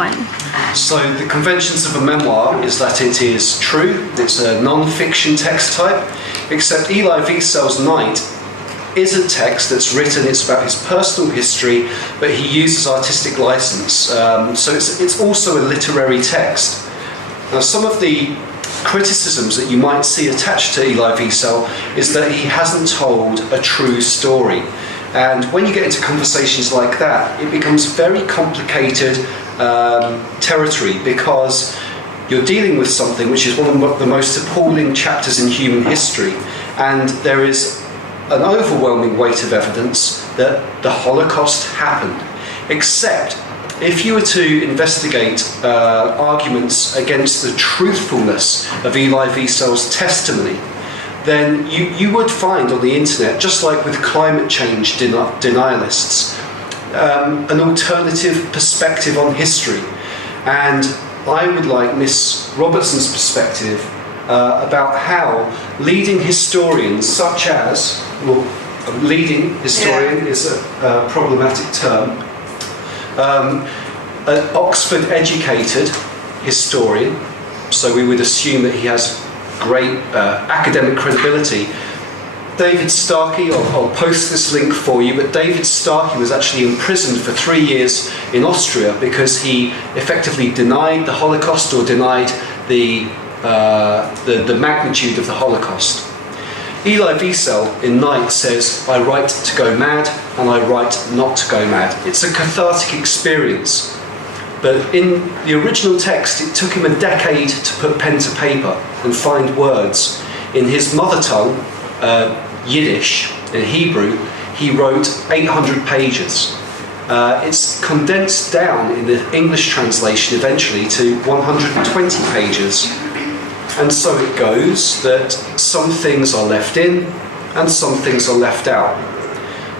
one? So the conventions of a memoir is that it is true, it's a non-fiction text type, except Elie Wiesel's Night is a text that's written, it's about his personal history, but he uses artistic license. So it's also a literary text. Now, some of the criticisms that you might see attached to Elie Wiesel is that he hasn't told a true story. And when you get into conversations like that, it becomes very complicated territory, because you're dealing with something which is one of the most appalling chapters in human history, and there is an overwhelming weight of evidence that the Holocaust happened. Except if you were to investigate arguments against the truthfulness of Elie Wiesel's testimony, then you would find on the internet, just like with climate change denialists, an alternative perspective on history. And I would like Miss Robertson's perspective about how leading historians such as, well, leading historian is a problematic term, an Oxford educated historian, so we would assume that he has great academic credibility. David Starkey, I'll post this link for you, but David Starkey was actually imprisoned for 3 years in Austria because he effectively denied the Holocaust, or denied the magnitude of the Holocaust. Elie Wiesel in Night says, I write to go mad and I write not to go mad. It's a cathartic experience. But in the original text, it took him a decade to put pen to paper and find words. In his mother tongue, Yiddish, in Hebrew, he wrote 800 pages. It's condensed down in the English translation eventually to 120 pages. And so it goes that some things are left in and some things are left out.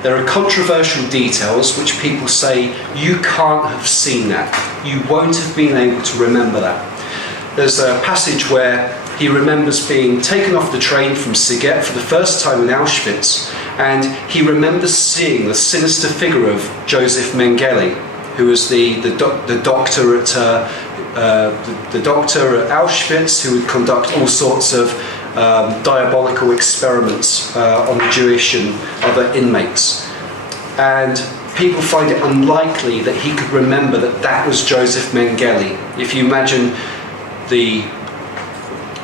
There are controversial details which people say, you can't have seen that. You won't have been able to remember that. There's a passage where he remembers being taken off the train from Siget for the first time in Auschwitz, and he remembers seeing the sinister figure of Joseph Mengele, who was the doctor at Auschwitz, who would conduct all sorts of diabolical experiments on the Jewish and other inmates. And people find it unlikely that he could remember that that was Joseph Mengele. If you imagine the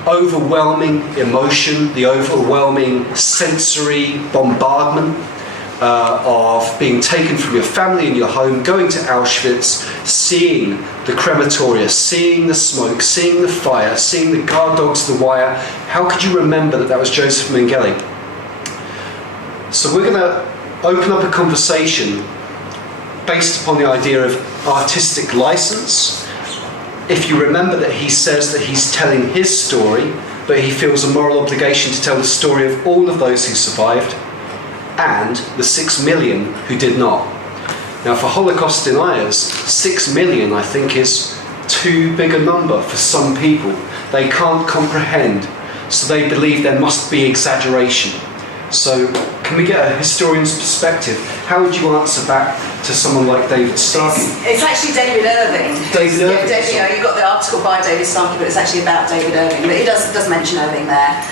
overwhelming emotion, the overwhelming sensory bombardment of being taken from your family and your home, going to Auschwitz, seeing the crematoria, seeing the smoke, seeing the fire, seeing the guard dogs, the wire. How could you remember that that was Joseph Mengele? So we're going to open up a conversation based upon the idea of artistic license. If you remember that he says that he's telling his story, but he feels a moral obligation to tell the story of all of those who survived, and the 6 million who did not. Now, for Holocaust deniers, 6 million, I think, is too big a number for some people. They can't comprehend, so they believe there must be exaggeration. So, can we get a historian's perspective? How would you answer back to someone like David Starkey? It's actually David Irving. David Irving. Yeah, you've got the article by David Starkey, but it's actually about David Irving. But he does mention Irving there.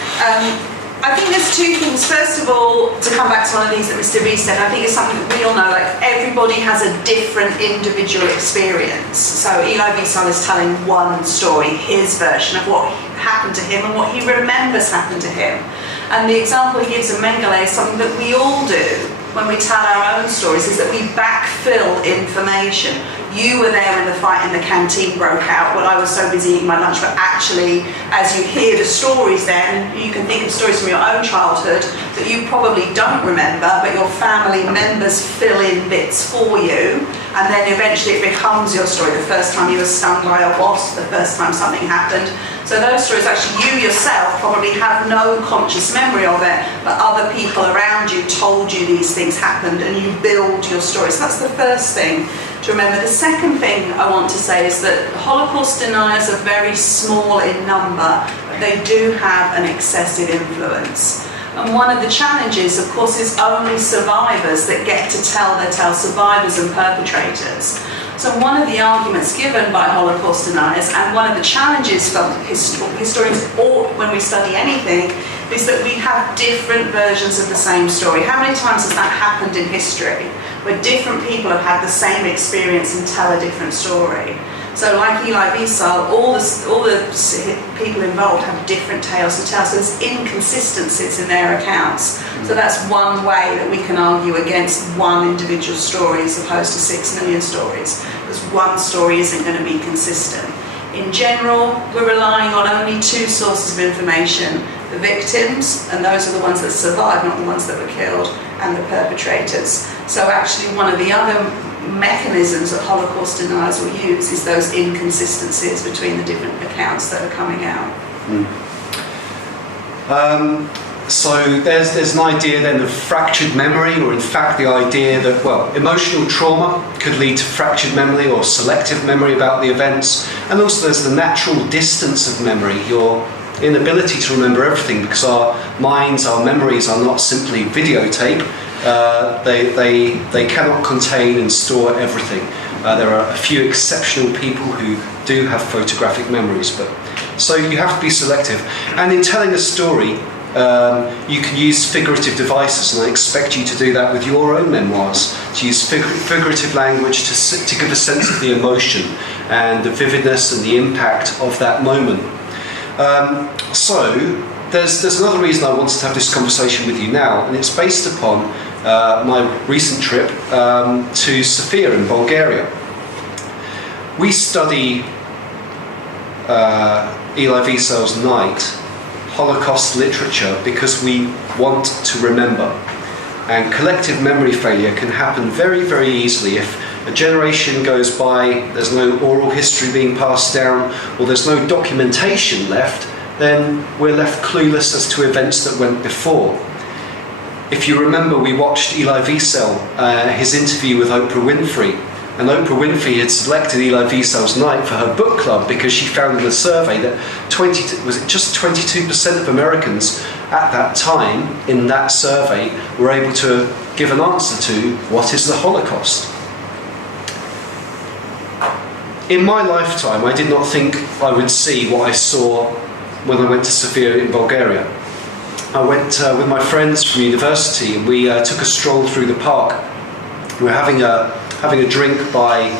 I think there's two things. First of all, to come back to one of these that Mr. Rees said, I think it's something that we all know, like everybody has a different individual experience. So Elie Wiesel is telling one story, his version of what happened to him and what he remembers happened to him. And the example he gives of Mengele is something that we all do when we tell our own stories, is that we backfill information. You were there when the fight in the canteen broke out, when I was so busy eating my lunch, but actually, as you hear the stories then, you can think of stories from your own childhood that you probably don't remember, but your family members fill in bits for you, and then eventually it becomes your story. The first time you were stung by a wasp, the first time something happened. So those stories, actually you yourself probably have no conscious memory of it, but other people around you told you these things happened, and you build your story. So that's the first thing to remember. The second thing I want to say is that Holocaust deniers are very small in number, but they do have an excessive influence. And one of the challenges, of course, is only survivors that get to tell their tale, survivors and perpetrators. So one of the arguments given by Holocaust deniers, and one of the challenges for historians, or when we study anything, is that we have different versions of the same story. How many times has that happened in history, where different people have had the same experience and tell a different story? So like Elie Wiesel, all the people involved have different tales to tell, so there's inconsistencies in their accounts. So that's one way that we can argue against one individual story as opposed to 6 million stories, because one story isn't going to be consistent. In general, we're relying on only 2 sources of information: the victims, and those are the ones that survived, not the ones that were killed, and the perpetrators. So actually one of the other mechanisms that Holocaust deniers will use is those inconsistencies between the different accounts that are coming out. So there's an idea then of fractured memory, or in fact the idea that, well, emotional trauma could lead to fractured memory or selective memory about the events. And also there's the natural distance of memory, your inability to remember everything, because our minds, our memories are not simply videotape. They cannot contain and store everything. There are a few exceptional people who do have photographic memories, but so you have to be selective. And in telling a story, you can use figurative devices, and I expect you to do that with your own memoirs, to use figurative language to give a sense of the emotion and the vividness and the impact of that moment. So there's another reason I wanted to have this conversation with you now, and it's based upon my recent trip to Sofia in Bulgaria. We study Elie Wiesel's Night, Holocaust literature, because we want to remember. And collective memory failure can happen very, very easily if a generation goes by, there's no oral history being passed down, or there's no documentation left, then we're left clueless as to events that went before. If you remember, we watched Elie Wiesel, his interview with Oprah Winfrey, and Oprah Winfrey had selected Elie Wiesel's Night for her book club because she found in a survey that just 22% of Americans at that time in that survey were able to give an answer to what is the Holocaust. In my lifetime, I did not think I would see what I saw when I went to Sofia in Bulgaria. I went with my friends from university, and we took a stroll through the park. We were having a drink by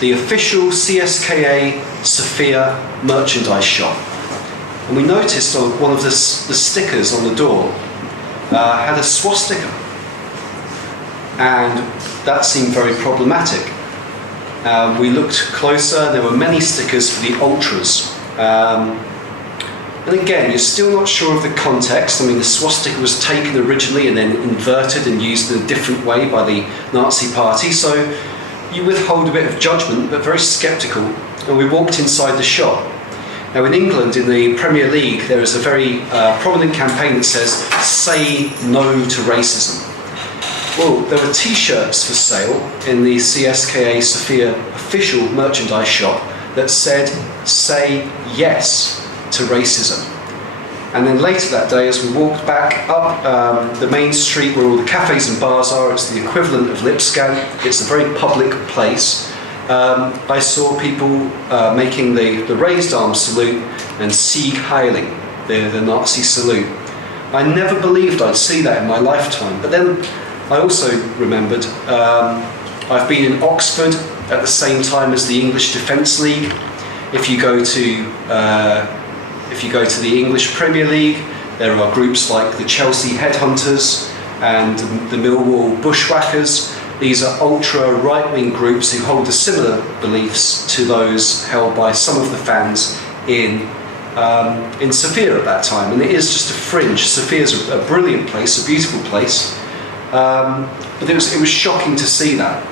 the official CSKA Sofia merchandise shop, and we noticed on one of the stickers on the door had a swastika, and that seemed very problematic. We looked closer, and there were many stickers for the ultras. And again, you're still not sure of the context. I mean, the swastika was taken originally and then inverted and used in a different way by the Nazi party, so you withhold a bit of judgment, but very sceptical, and we walked inside the shop. Now in England, in the Premier League, there is a very prominent campaign that says, "Say no to racism." Well, there were t-shirts for sale in the CSKA Sofia official merchandise shop that said, "Say yes to racism." And then later that day, as we walked back up the main street where all the cafes and bars are, it's the equivalent of Lipscan, it's a very public place, I saw people making the raised arm salute and Sieg Heiling, the Nazi salute. I never believed I'd see that in my lifetime, but then I also remembered I've been in Oxford at the same time as the English Defence League. If you go to the English Premier League, there are groups like the Chelsea Headhunters and the Millwall Bushwhackers. These are ultra right-wing groups who hold similar beliefs to those held by some of the fans in Sofia at that time. And it is just a fringe. Sofia is a brilliant place, a beautiful place, but it was shocking to see that.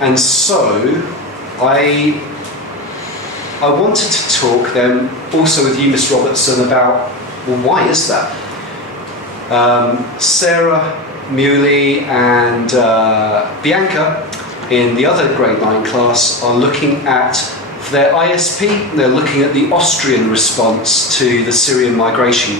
And so I wanted to talk then also with you, Miss Robertson, about, well, why is that? Sarah Muley and Bianca in the other grade 9 class are looking at, for their ISP, they're looking at the Austrian response to the Syrian migration.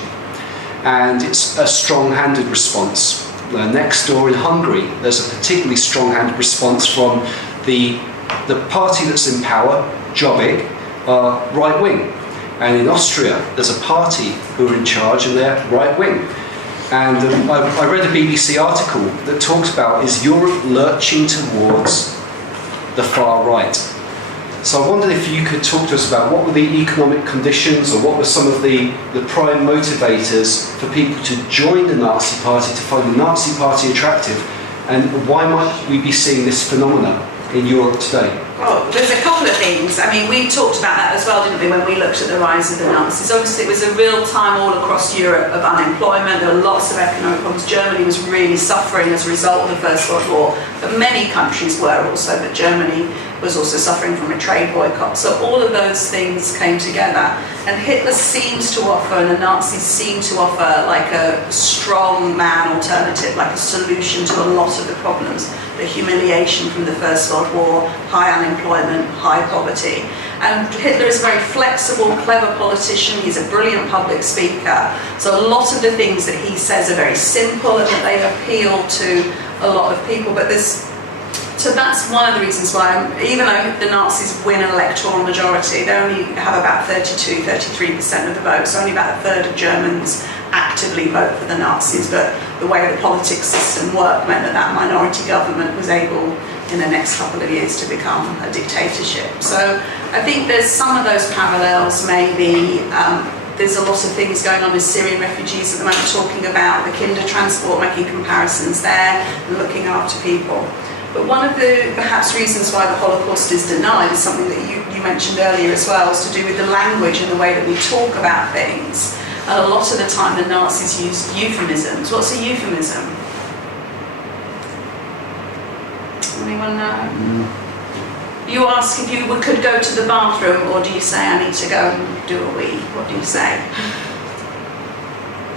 And it's a strong-handed response. Next door in Hungary, there's a particularly strong-handed response from the the party that's in power, Jobbik, are right-wing. And in Austria, there's a party who are in charge and they're right-wing. And I read a BBC article that talks about, is Europe lurching towards the far right? So I wondered if you could talk to us about what were the economic conditions, or what were some of the prime motivators for people to join the Nazi Party, to find the Nazi Party attractive, and why might we be seeing this phenomenon in Europe today? Well, there's a couple of things. I mean, we talked about that as well, didn't we, when we looked at the rise of the Nazis. Obviously, it was a real time all across Europe of unemployment. There were lots of economic problems. Germany was really suffering as a result of the First World War. But many countries were also, but Germany was also suffering from a trade boycott. So all of those things came together. And Hitler seems to offer, and the Nazis seem to offer, like a strong man alternative, like a solution to a lot of the problems. The humiliation from the First World War, high unemployment, high poverty. And Hitler is a very flexible, clever politician. He's a brilliant public speaker. So a lot of the things that he says are very simple and that they appeal to a lot of people. But so that's one of the reasons why, even though the Nazis win an electoral majority, they only have about 32, 33% of the vote. So only about a third of Germans actively vote for the Nazis, but the way the politics system worked meant that minority government was able in the next couple of years to become a dictatorship. So I think there's some of those parallels maybe. There's a lot of things going on with Syrian refugees at the moment, talking about the kinder transport, making comparisons there, and looking after people. But one of the perhaps reasons why the Holocaust is denied is something that you mentioned earlier as well, is to do with the language and the way that we talk about things. And a lot of the time the Nazis used euphemisms. What's a euphemism? Anyone know? You ask if you could go to the bathroom, or do you say, I need to go and do a wee? What do you say?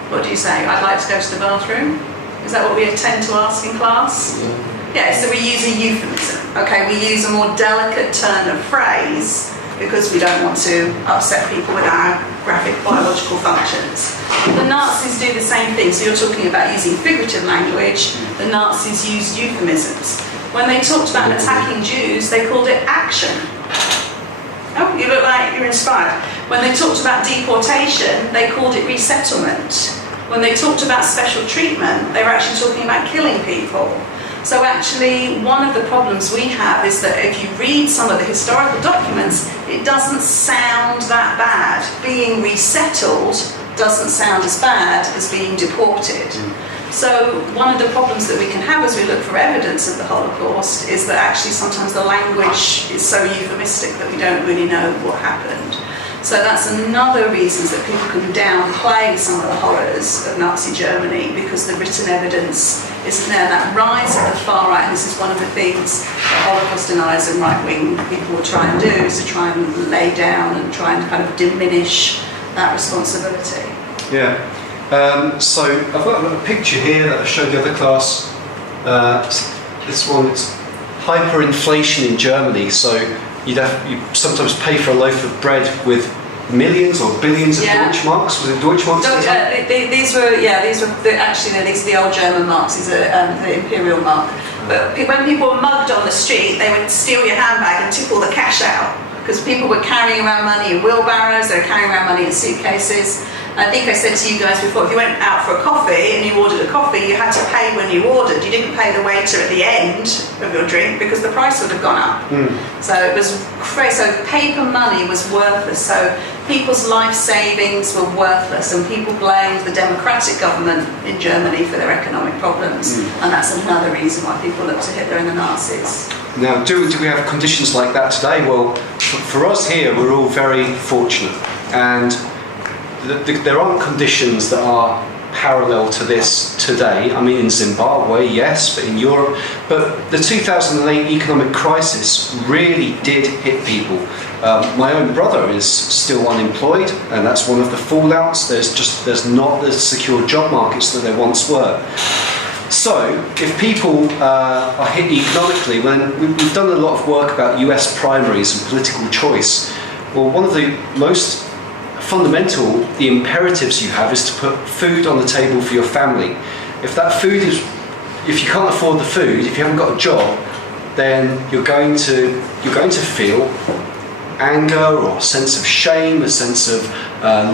What do you say? I'd like to go to the bathroom? Is that what we tend to ask in class? Yeah, so we use a euphemism. Okay, we use a more delicate turn of phrase because we don't want to upset people with our graphic biological functions. The Nazis do the same thing. So you're talking about using figurative language. The Nazis used euphemisms. When they talked about attacking Jews, they called it action. Oh, you look like you're inspired. When they talked about deportation, they called it resettlement. When they talked about special treatment, they were actually talking about killing people. So actually, one of the problems we have is that if you read some of the historical documents, it doesn't sound that bad. Being resettled doesn't sound as bad as being deported. So one of the problems that we can have as we look for evidence of the Holocaust is that actually sometimes the language is so euphemistic that we don't really know what happened. So that's another reason that people can downplay some of the horrors of Nazi Germany, because the written evidence isn't there. That rise of the far right, and this is one of the things that Holocaust deniers and right-wing people will try and do, is to try and lay down and try and kind of diminish that responsibility. Yeah. So I've got a picture here that I showed the other class. This one, it's hyperinflation in Germany. So you sometimes pay for a loaf of bread with millions or billions of Deutschmarks. Was it Deutschmarks? These were the old German marks. These are the imperial mark. But when people were mugged on the street, they would steal your handbag and tip all the cash out, because people were carrying around money in wheelbarrows. They were carrying around money in suitcases. I think I said to you guys before, if you went out for a coffee and you ordered a coffee, you had to pay when you ordered. You didn't pay the waiter at the end of your drink because the price would have gone up. So it was crazy. So paper money was worthless. So people's life savings were worthless, and people blamed the democratic government in Germany for their economic problems. And that's another reason why people looked to Hitler and the Nazis. Now, do we have conditions like that today? Well, for us here, we're all very fortunate, and there aren't conditions that are parallel to this today. I mean, in Zimbabwe, yes, but in Europe. But the 2008 economic crisis really did hit people. My own brother is still unemployed, and that's one of the fallouts. There's not the secure job markets that there once were. So, if people are hit economically, when we've done a lot of work about US primaries and political choice, well, one of the most fundamental, the imperatives you have is to put food on the table for your family. If you can't afford the food, if you haven't got a job, then you're going to you're going to feel anger or a sense of shame, a sense of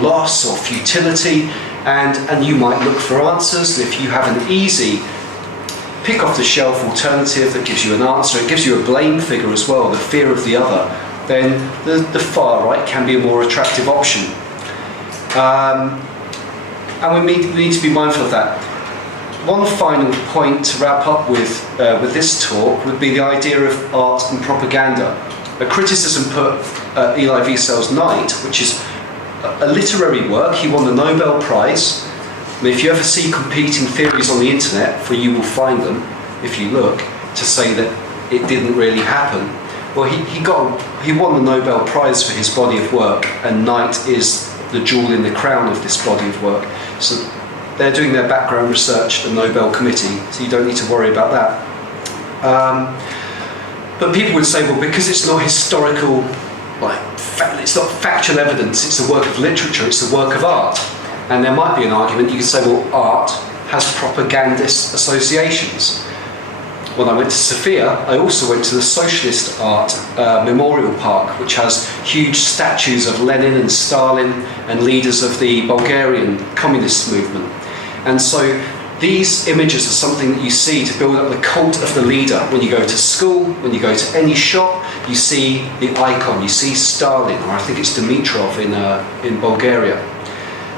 loss or futility, and you might look for answers. And if you have an easy pick off the shelf alternative that gives you an answer, it gives you a blame figure as well, the fear of the other, then the far right can be a more attractive option. And we need to be mindful of that. One final point to wrap up with this talk would be the idea of art and propaganda. A criticism put Elie Wiesel's Night, which is a literary work. He won the Nobel Prize. And if you ever see competing theories on the internet, for you will find them if you look, to say that it didn't really happen. Well, he won the Nobel Prize for his body of work, and Night is the jewel in the crown of this body of work. So they're doing their background research, the Nobel Committee, so you don't need to worry about that. But people would say, well, because it's not historical, it's not factual evidence, it's a work of literature, it's a work of art. And there might be an argument, you could say, well, art has propagandist associations. When I went to Sofia, I also went to the Socialist Art Memorial Park, which has huge statues of Lenin and Stalin and leaders of the Bulgarian communist movement. And so these images are something that you see to build up the cult of the leader. When you go to school, when you go to any shop, you see the icon, you see Stalin, or I think it's Dimitrov in Bulgaria.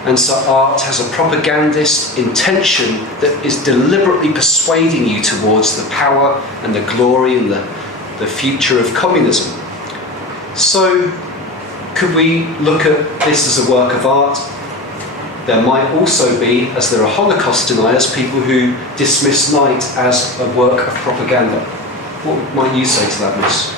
And so art has a propagandist intention that is deliberately persuading you towards the power and the glory and the future of communism. So could we look at this as a work of art? There might also be, as there are Holocaust deniers, people who dismiss Night as a work of propaganda. What might you say to that, Miss?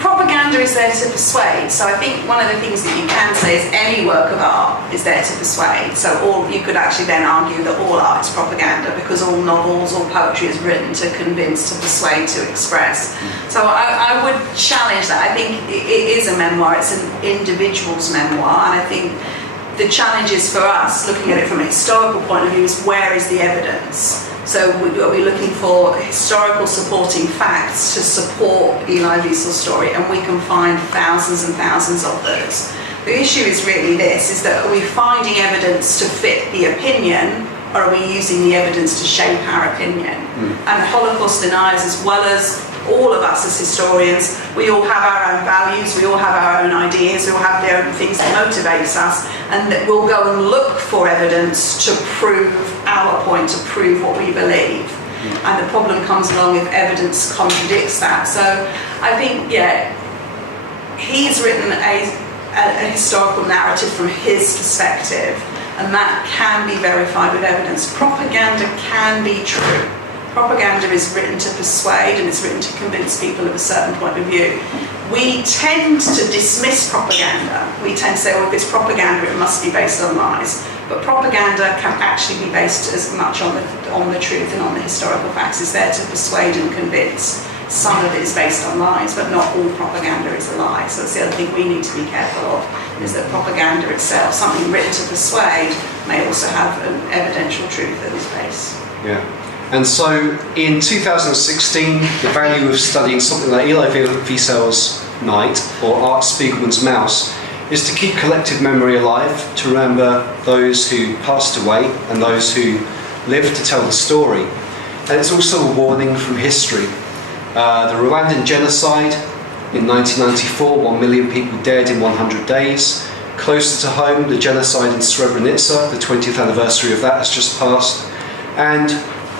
Propaganda is there to persuade. So I think one of the things that you can say is any work of art is there to persuade. So you could actually then argue that all art is propaganda, because all novels, all poetry is written to convince, to persuade, to express. So I would challenge that. I think it is a memoir. It's an individual's memoir, and I think the challenge is for us, looking at it from a historical point of view, is where is the evidence? So are we looking for historical supporting facts to support Elie Wiesel's story? And we can find thousands and thousands of those. The issue is really this, is that are we finding evidence to fit the opinion, or are we using the evidence to shape our opinion? And Holocaust deniers, as well as all of us as historians, we all have our own values, we all have our own ideas, we all have their own things that motivates us, and that we'll go and look for evidence to prove our point, to prove what we believe. And the problem comes along if evidence contradicts that. So I think, he's written a historical narrative from his perspective, and that can be verified with evidence. Propaganda can be true. Propaganda is written to persuade, and it's written to convince people of a certain point of view. We tend to dismiss propaganda. We tend to say, if it's propaganda, it must be based on lies. But propaganda can actually be based as much on the truth and on the historical facts. It's there to persuade and convince. Some of it is based on lies, but not all propaganda is a lie. So that's the other thing we need to be careful of, is that propaganda itself, something written to persuade, may also have an evidential truth at its base. Yeah. And so in 2016, the value of studying something like Elie Wiesel's Night or Art Spiegelman's Mouse is to keep collective memory alive, to remember those who passed away and those who lived to tell the story. And it's also a warning from history. The Rwandan genocide in 1994, 1 million people dead in 100 days. Closer to home, the genocide in Srebrenica, the 20th anniversary of that has just passed. And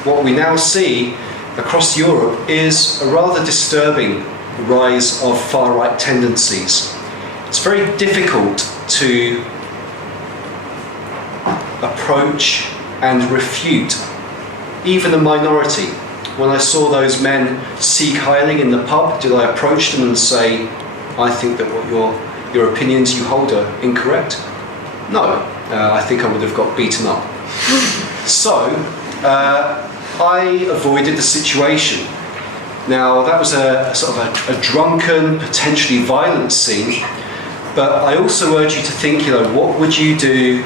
what we now see across Europe is a rather disturbing rise of far-right tendencies. It's very difficult to approach and refute even a minority. When I saw those men Sieg Heiling in the pub, did I approach them and say, I think that what your opinions you hold are incorrect? No, I think I would have got beaten up. So, I avoided the situation. Now, that was a sort of a drunken, potentially violent scene, but I also urge you to think, what would you do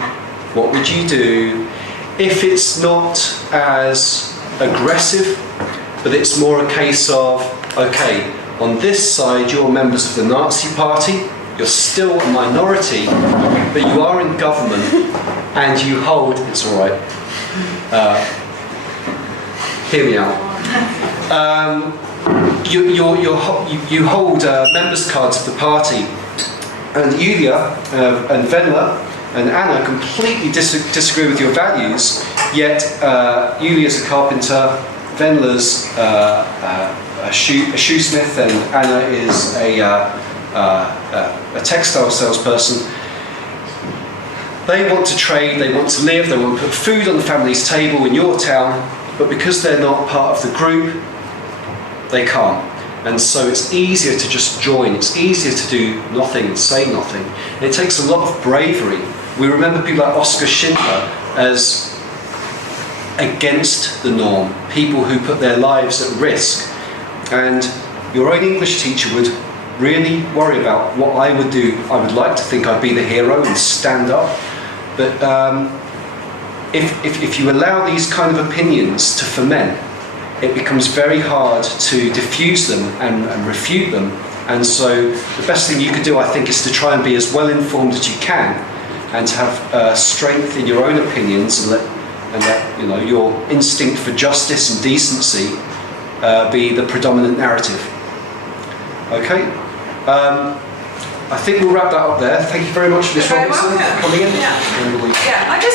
if it's not as aggressive, but it's more a case of, okay, On this side, you're members of the Nazi Party. You're still a minority, but you are in government, and you hold. It's all right. Hear me out. You hold members' cards of the party, and Julia and Venla and Anna completely disagree with your values. Yet Julia's a carpenter, Venla's a shoesmith, and Anna is a textile salesperson. They want to trade, they want to live, they want to put food on the family's table in your town, but because they're not part of the group, they can't. And so it's easier to just join, it's easier to do nothing and say nothing. And it takes a lot of bravery. We remember people like Oskar Schindler as against the norm, people who put their lives at risk. And your own English teacher would really worry about what I would do. I would like to think I'd be the hero and stand up. But if you allow these kind of opinions to ferment, it becomes very hard to diffuse them and refute them. And so the best thing you could do, I think, is to try and be as well informed as you can, and to have strength in your own opinions, and let your instinct for justice and decency be the predominant narrative. Okay. I think we'll wrap that up there. Thank you very much for this, You're very Robinson, welcome. for coming in. Yeah. And we- Yeah, I just